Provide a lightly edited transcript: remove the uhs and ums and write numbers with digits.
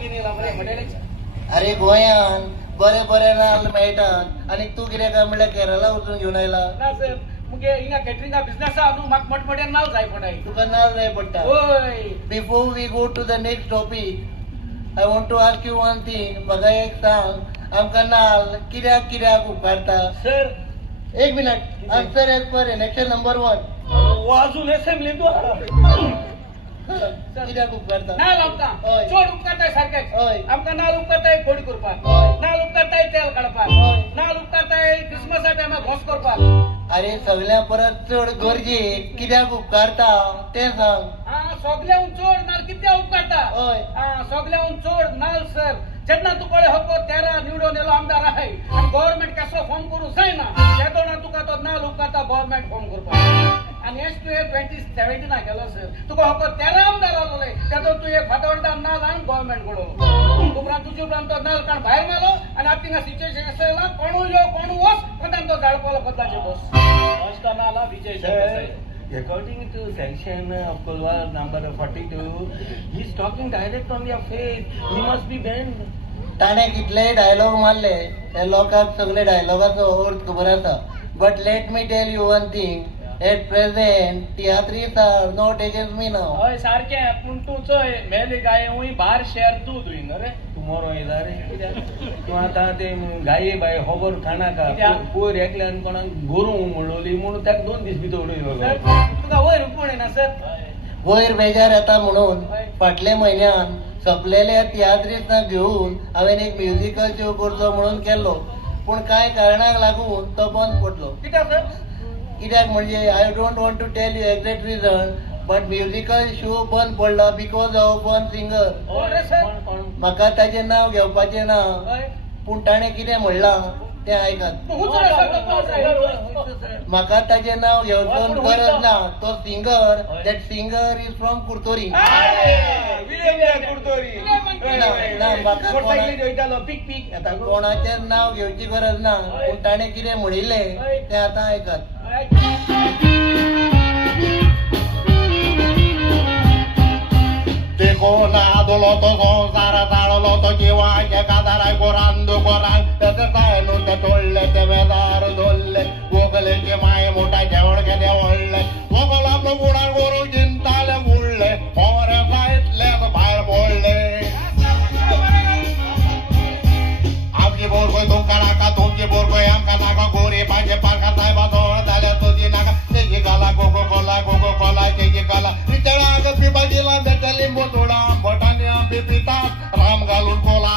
घेऊन येला बरे हॉटेलाच्या. अरे गोंयान बरे बरे नाल्ल मेळटात आणि तू कितें काय म्हणल्यार केरळा वचून घेवन आयला. ना सर मुगे हिंगा कॅटरिंगा बिझनेस आहा न्हू म्हाका मोठमोठ्यान नांव जाय पडाय. तुका नाल्ल जाय पडटा. होय before we go to the next topic I want to ask you one thing. म्हाका एक सांग आमकां नाल्ल कित्याक कित्याक उपकारता. सर एक minute answer as per election number 1. वाजून असेंब्ली तू कित्याक उपकारता. नाल आमकां हय. चड उपकारताय सारकेच. हय. आमकां नाल उपकारताय फोडी करपाक. हय. नाल उपकारताय तेल काडपाक. हय. नाल उपकारताय क्रिसमसा टायमार घोस करपाक. अरे सगळ्या परत चड गरजेक कित्याक उपकारता तें सांग. सगळ्याहून चड नाल कित्याक उपकारता. हय. सगळ्याहून चड नाल सर जेन्ना तुकडे हको तेरा निवडून येलो आमदार आहाय आणि गव्हर्नमेंट कसो फॉर्म करूं जायना तेदोना तुका तो नाल उपकारता गव्हर्नमेंट फॉर्म करपाक. आणि एस टू 2017 केलो सर तुका हको तेरा आमदार आलोले तेदो तू एक फातोर्डा नाल आनी गव्हर्नमेंट कडलो उपरांत तुजे उपरांत तो नाल काण भायर मारलो आणि आता थिंगा सिच्युएशन असं येयला कोणू यो कोणू वच कोणान तो झाडपालो कोताचे बस अशा नाला विजय. According to section of Kulwar number 42, he is talking direct on your face. He must be banned. ताणे कितलेय डायलॉग मारले त्या लोकांक सगळे डायलॉगाचो अर्थ खबर आसा. But let me tell you one thing. At present tiatrists are not against me नाव. हय सारकें पूण तूं चोय मेली गाय हुंय भार शेर दूध हुंय न्हू रे. Tomorrow is रे. तू आता ते गाये बाय होबर खाना का कित्याक? पोर एकल्यान कोणाक गोरू म्हणलोली म्हणून त्याक 2 दीस भितर उडयलो. तुका वयर कोण येना सर. वयर बेजार येता म्हणून फाटल्या म्हयन्यान सोंपलेल्या तियात्रीस घेवन हांवें एक म्युझिकल शो करचो म्हणून केल्लो पूण कांय कारणाक लागून तो बंद पडलो. कित्याक सर. कित्याक म्हणजे I don't want to tell you exact reason but musical show बंद पडला बिकॉज ऑफ वन सिंगर. कोण रे सर. म्हाका ताचें नांव घेवपाचें ना हय. पूण ताणें कितें म्हणलां तें आयकात. हुंच रे सर तो कोण रे. म्हाका ताचें नांव घेवचो गरज ना. तो singer that singer is from Curtorim. कोणाचें नांव घेवची गरज ना पूण ताणें कितें म्हणिल्लें तें आतां आयकात. देखून आदलो तो संवसार जाळलो तो जिवाचे कादाराय गोरांदू गोरांग त्याचे सायनू ते तोडले ते बेजार धोल्ले गोगलेचे माये मोठा जेवण केले व्हडले गोगल आपलं गुणां गोरू चिंताले गुळले मोरे सायतले भायर बोलले आमची बोरगोय तुमकां नाका तुमची बोरगोय आमकां नाका गोरी पांचे पारखा साहेबा दोळ जाल्या तुजी नाका तेजी गाला गोगो कोला तेजी गाला रिचळाक पिबाजीला बेटे लिंबू थोडा बटाणी आंबे पितात राम घालून कोला